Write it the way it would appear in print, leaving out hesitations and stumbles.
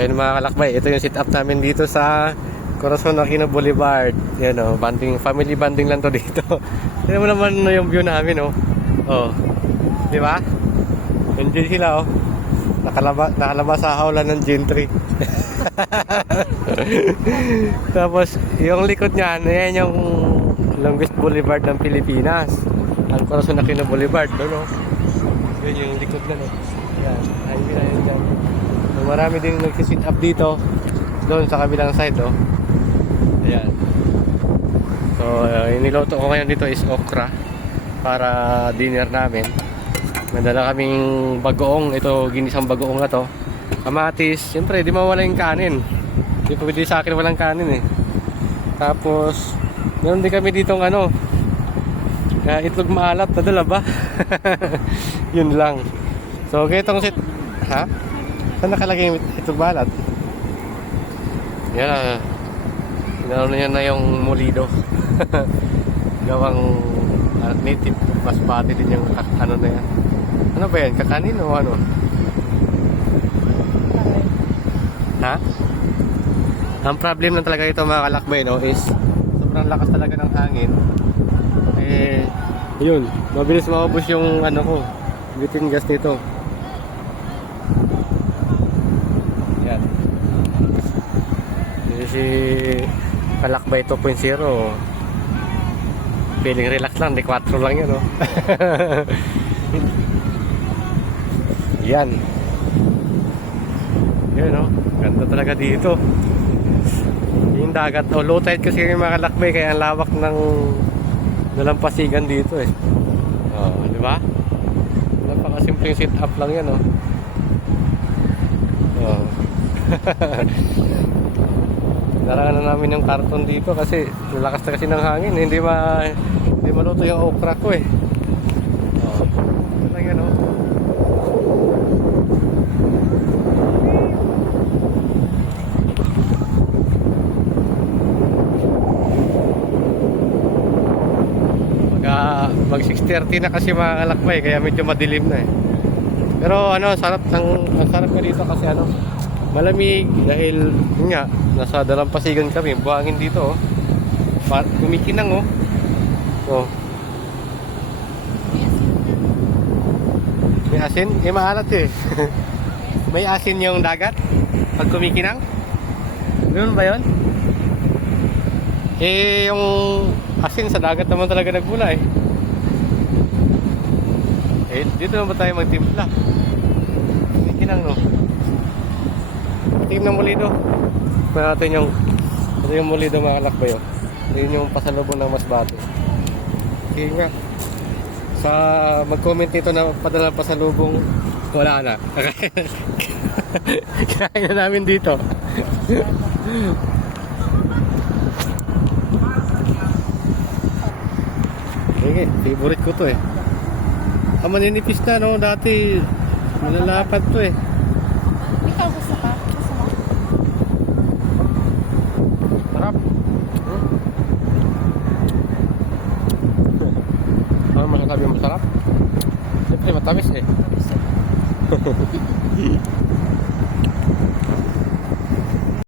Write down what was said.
So yun mga kalakbay, ito yung sit up namin dito sa Corazon Aquino Boulevard. Yan o, banding, family banding lang to dito. Tignan mo naman yung view namin oh. Oh. Di ba? Nandiyan sila oh. Nakalabas sa hawlan ng gentry. Tapos yung likod niyan, ayan yung longest boulevard ng Pilipinas. Ang Corazon Aquino Boulevard, doon oh. Yun yung likod na no. Ayan, highway na yun dyan. So, marami din nagsisit up dito. Doon sa kabilang side oh. Ayan. So, yung niloto ko ngayon dito is okra para dinner namin. Nadala kaming bagoong. Ito, ginisang bagoong na to. Kamatis. Siyempre, di mawala yung kanin. Di pwede sa akin walang kanin eh. Tapos, meron din kami ditong ano, itlog maalat. Nadala ba? Yun lang. So, ganitong sit... Ha? Saan nakalagay yung itlog maalat? Yan ah. Naroon na yan na yung molido. Gawang native. Mas pati din yung ano na yan. Ano ba yan? Kakanin o ano? Ha? Ang problem lang talaga ito mga kalakbay no, is sobrang lakas talaga ng hangin. Eh, yun. Mabilis maubos yung ano ko. Butane gas nito. Yan. Si Kalakbay 2.0 feeling relax lang, di 4 lang yan oh. Yan. Yan oh, ganda talaga dito. Yung dagat oh, low tide kasi yung mga Kalakbay, kaya ang lawak ng dalampasigan dito eh. Oh, di ba? Napakasimpleng sit up lang yan oh. Oh. Narangan na namin yung karton dito kasi lalakas na kasi ng hangin. Hindi maluto yung okra ko eh. Oh. Ito lang yan oh. Mag 6:30 na kasi mga Kalakbay, kaya medyo madilim na eh. Pero ano, ang sarap ka dito kasi ano, malamig dahil yun nga, nasa dalampasigan kami, buhangin dito oh. Kumikinang oh. Oh. May asin? Eh maalat eh. May asin yung dagat pag kumikinang? Ganoon ba yun? Eh yung asin sa dagat naman talaga nagmula eh. Eh dito naman tayo magtimpla. Kumikinang no. Tingnan ng molido. Natin yung molido mga Kalakbay oh. Ito yung pasalubong ng Masbate. Sige nga. Sa mag-comment nito na padala pasalubong, wala na. Kaya na namin dito. Sige, favorite ko to eh. Ang maninipis na no, dati malalapad to eh. Ikaw gusto ka? Gusto mo? Sarap. Ano masasabi mo sarap? Siyempre matamis eh.